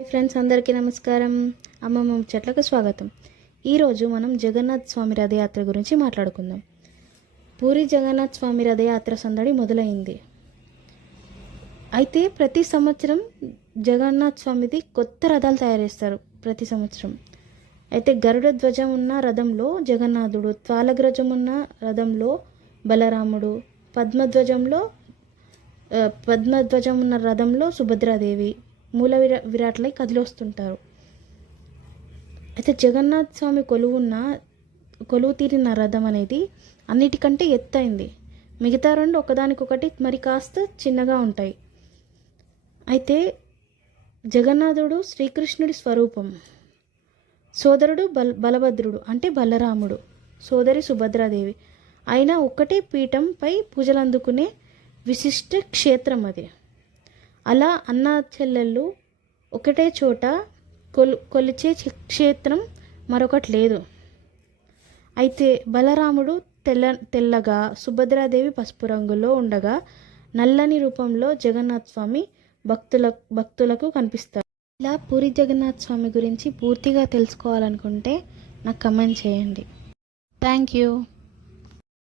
Friends అందరికీ నమస్కారం. అమ్మమ్మ ముచ్చట్లకు స్వాగతం. ఈరోజు మనం జగన్నాథ్ స్వామి రథయాత్ర గురించి మాట్లాడుకుందాం. పూరి జగన్నాథ్ స్వామి రథయాత్ర సందడి మొదలైంది. అయితే ప్రతి సంవత్సరం జగన్నాథ్ స్వామిది కొత్త రథాలు తయారు చేస్తారు ప్రతి సంవత్సరం. అయితే గరుడ ధ్వజం ఉన్న రథంలో జగన్నాథుడు, త్వాలగ్రజం ఉన్న రథంలో బలరాముడు, పద్మధ్వజం ఉన్న రథంలో సుభద్రాదేవి మూల విరాట్లై కదిలొస్తుంటారు. అయితే జగన్నాథ్ స్వామి కొలువు తీరిన రథం అనేది అన్నిటికంటే ఎత్తైంది. మిగతా రెండు ఒకదానికొకటి మరి కాస్త చిన్నగా ఉంటాయి. అయితే జగన్నాథుడు శ్రీకృష్ణుడి స్వరూపం. సోదరుడు బలభద్రుడు అంటే బలరాముడు, సోదరి సుభద్రాదేవి. అయినా ఒక్కటే పీఠంపై పూజలు అందుకునే విశిష్ట క్షేత్రం అది. అలా అన్నా చెల్లెళ్ళు ఒకటే చోట కొలిచే క్షేత్రం మరొకటి లేదు. అయితే బలరాముడు తెల్లగా, సుభద్రాదేవి పసుపు రంగులో ఉండగా నల్లని రూపంలో జగన్నాథ్ స్వామి భక్తులకు కనిపిస్తారు. ఇలా పూరి జగన్నాథ్ స్వామి గురించి పూర్తిగా తెలుసుకోవాలనుకుంటే నాకు కమెంట్ చేయండి. Thank you.